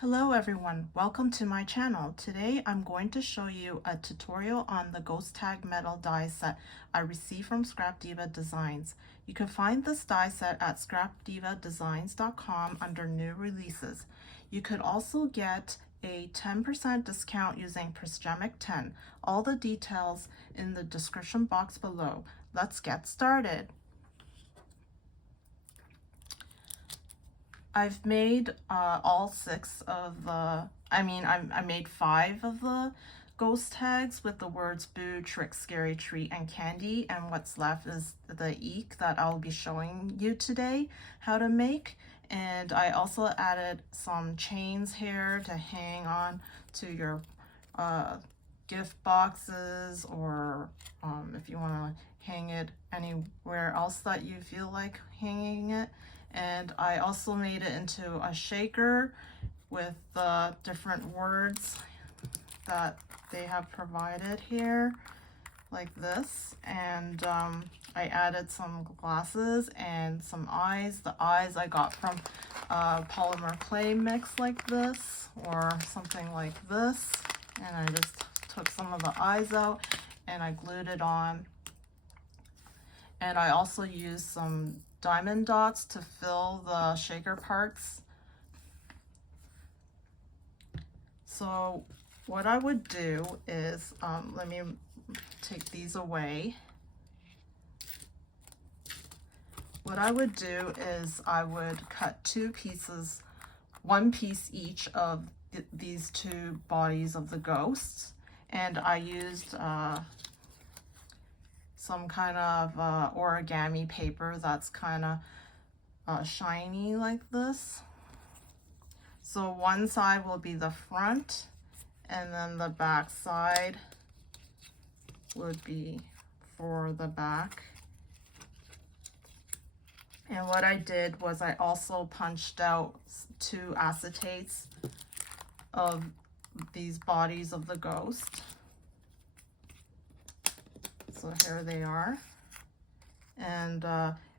Hello everyone, welcome to my channel. Today I'm going to show you a tutorial on the ghost tag metal die set I received from scrapdivadesigns. You can find this die set at scrapdivadesigns.com under new releases. You could also get a 10% discount using Prisgemic 10. All the details in the description box below. Let's get started. I've made all 6 of the, I made 5 of the ghost tags with the words boo, trick, scary, treat, and candy, and what's left is the eek that I'll be showing you today how to make. And I also added some chains here to hang on to your gift boxes, or if you want to hang it anywhere else that you feel like hanging it. And I also made it into a shaker with the different words that they have provided here, like this. And I added some glasses and some eyes. The eyes I got from polymer clay mix like this, or something like this. And I just took some of the eyes out and I glued it on. And I also used some diamond dots to fill the shaker parts. So what I would do is, let me take these away. What I would do is I would cut 2 pieces, 1 piece each of these 2 bodies of the ghosts. And I used some kind of origami paper that's kind of shiny like this. So one side will be the front, and then the back side would be for the back. And what I did was I also punched out 2 acetates of these bodies of the ghost. So here they are. And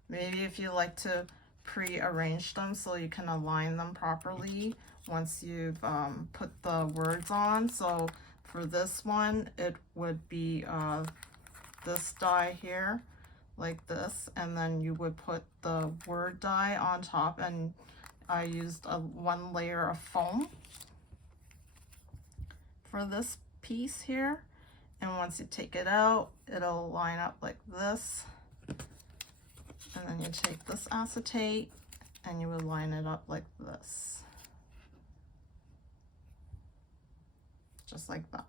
maybe if you like to pre-arrange them so you can align them properly once you've put the words on. So for this one, it would be this die here, like this, and then you would put the word die on top, and I used 1 layer of foam for this piece here. And once you take it out, it'll line up like this. And then you take this acetate and you would line it up like this. Just like that.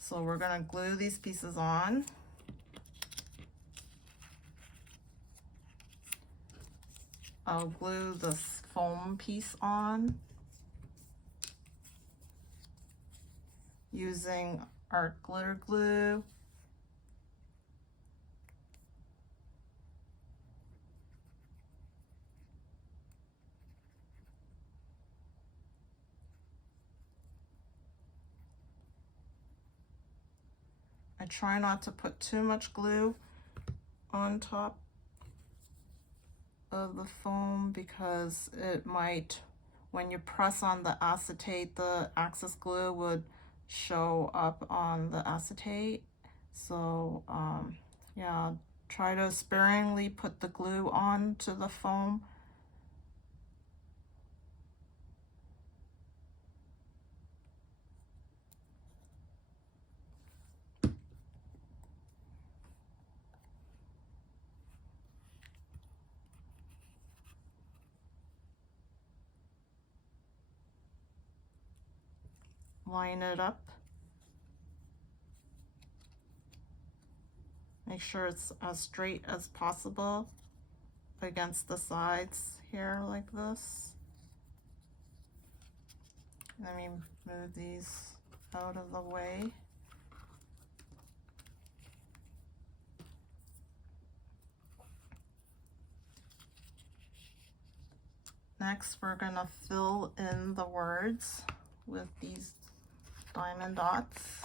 So we're gonna glue these pieces on. I'll glue this foam piece on using art glitter glue. I try not to put too much glue on top of the foam because it might, when you press on the acetate, the excess glue would show up on the acetate. So yeah, try to sparingly put the glue on to the foam. Line it up. Make sure it's as straight as possible against the sides here like this. Let me move these out of the way. Next, we're gonna fill in the words with these diamond dots.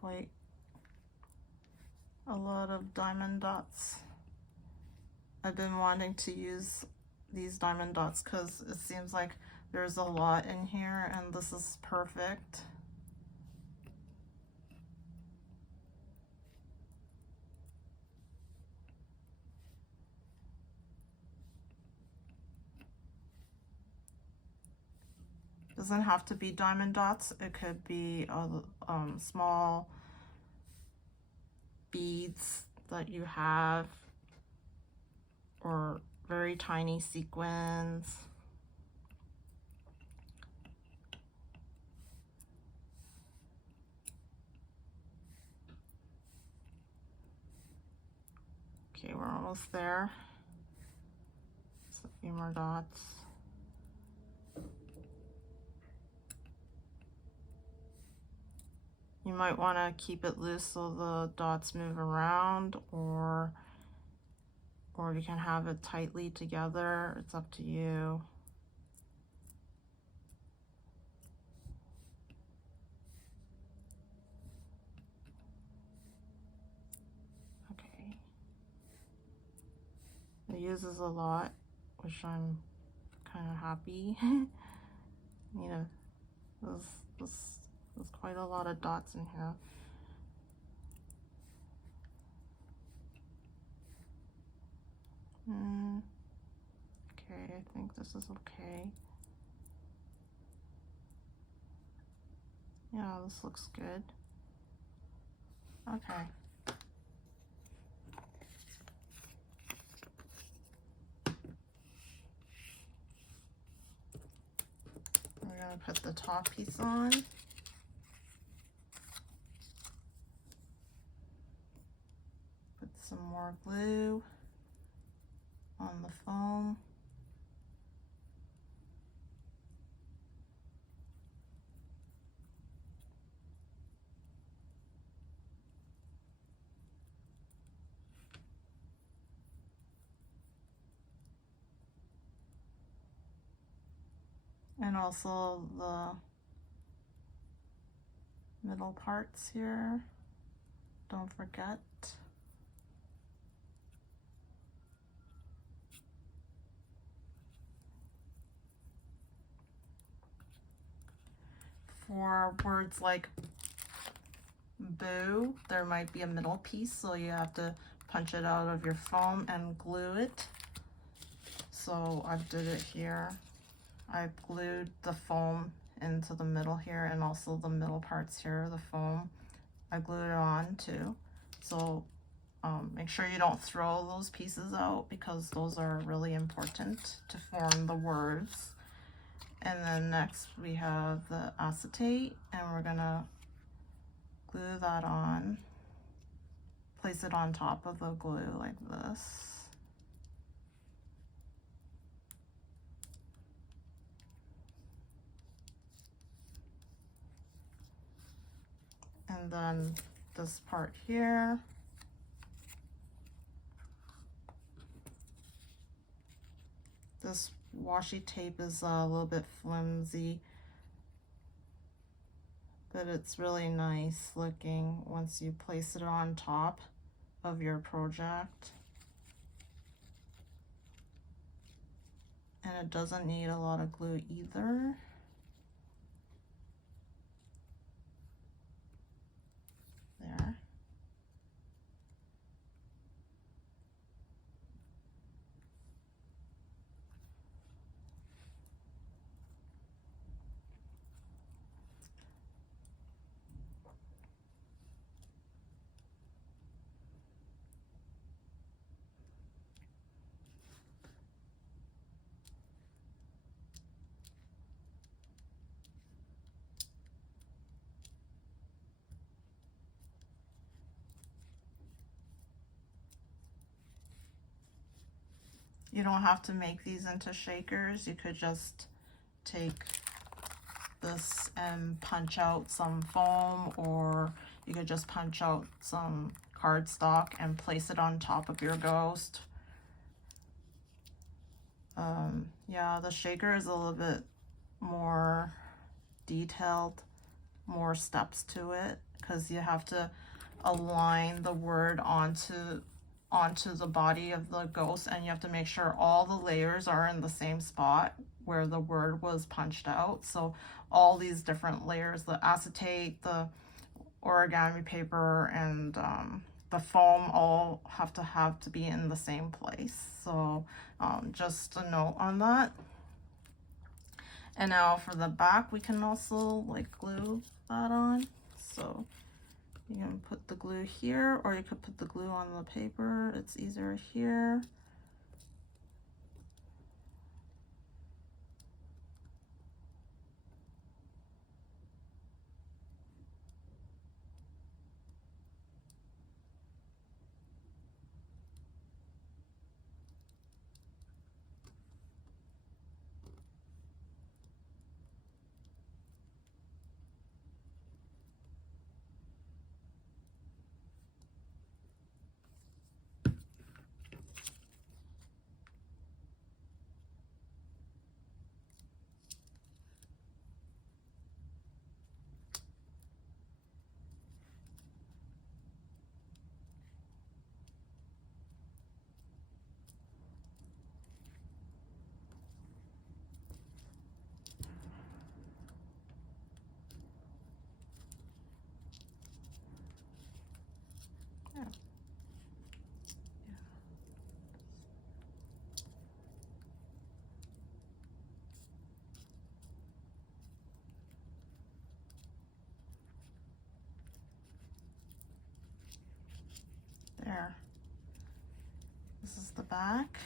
quite a lot of diamond dots. I've been wanting to use these diamond dots because it seems like there's a lot in here, and this is perfect. Doesn't have to be diamond dots. It could be small beads that you have, or very tiny sequins. Okay, we're almost there. Just a few more dots. You might want to keep it loose so the dots move around, or you can have it tightly together. It's up to you. Okay. It uses a lot, which I'm kind of happy. You know, there's quite a lot of dots in here. Okay, I think this is okay. Yeah, this looks good. Okay. We're gonna put the top piece on. Put some more glue on the foam. And also the middle parts here, don't forget. For words like boo, there might be a middle piece, so you have to punch it out of your foam and glue it. So I did it here. I glued the foam into the middle here, and also the middle parts here, the foam, I glued it on too. So make sure you don't throw those pieces out, because those are really important to form the words. And then next we have the acetate, and we're gonna glue that on, place it on top of the glue like this. And then this part here, this washi tape is a little bit flimsy, but it's really nice looking once you place it on top of your project. And it doesn't need a lot of glue either. There. You don't have to make these into shakers. You could just take this and punch out some foam, or you could just punch out some cardstock and place it on top of your ghost. Yeah, the shaker is a little bit more detailed, more steps to it. because you have to align the word onto the body of the ghost, and you have to make sure all the layers are in the same spot where the word was punched out. So all these different layers, the acetate, the origami paper, and the foam, all have to be in the same place. So just a note on that. And now for the back, we can also like glue that on. So you can put the glue here, or you could put the glue on the paper. It's easier here. There. This is the back.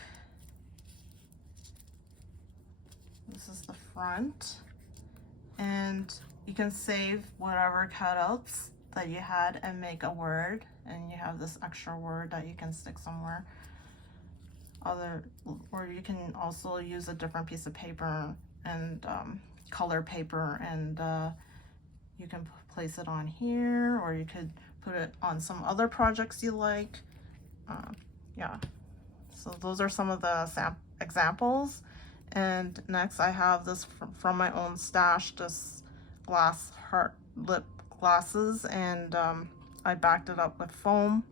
This is the front. And you can save whatever cutouts that you had and make a word, and you have this extra word that you can stick somewhere. Or you can also use a different piece of paper and color paper, and you can place it on here, or you could put it on some other projects you like. Yeah, so those are some of the examples. And next I have this from my own stash, this glass heart lip glasses, and I backed it up with foam.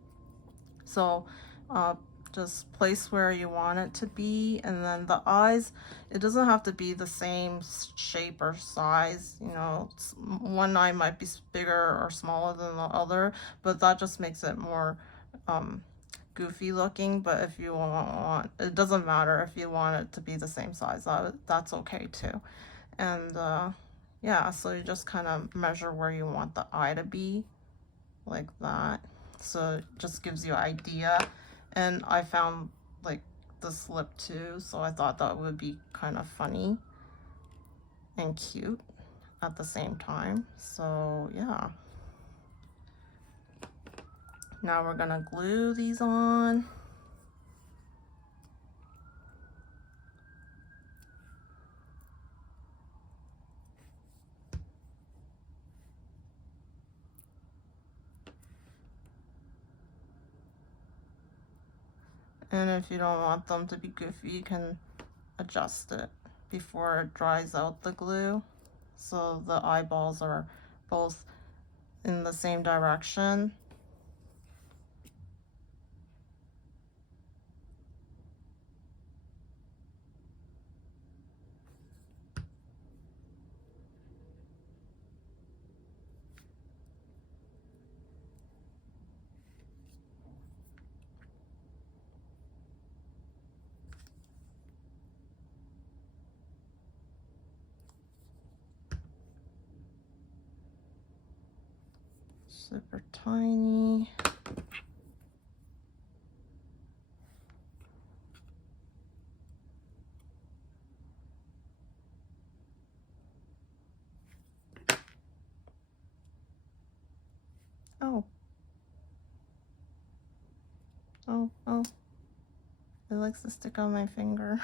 So just place where you want it to be. And then the eyes, it doesn't have to be the same shape or size, you know. One eye might be bigger or smaller than the other, but that just makes it more goofy looking. But if you want, it doesn't matter if you want it to be the same size, that's okay too. And yeah, so you just kind of measure where you want the eye to be, like that. So it just gives you an idea. And I found like this lip too, so I thought that would be kind of funny and cute at the same time. So yeah. Now we're gonna glue these on. And if you don't want them to be goofy, you can adjust it before it dries out the glue, so the eyeballs are both in the same direction. Super tiny. Oh. Oh. It likes to stick on my finger.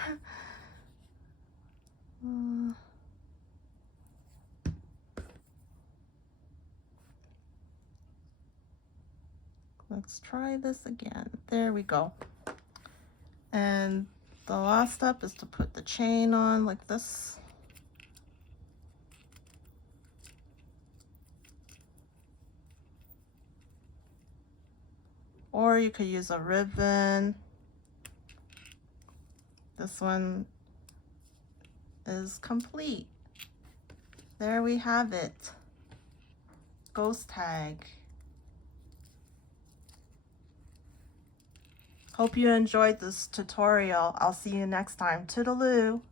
Let's try this again. There we go. And the last step is to put the chain on like this. or you could use a ribbon. This one is complete. There we have it. Ghost tag. Hope you enjoyed this tutorial. I'll see you next time. Toodaloo!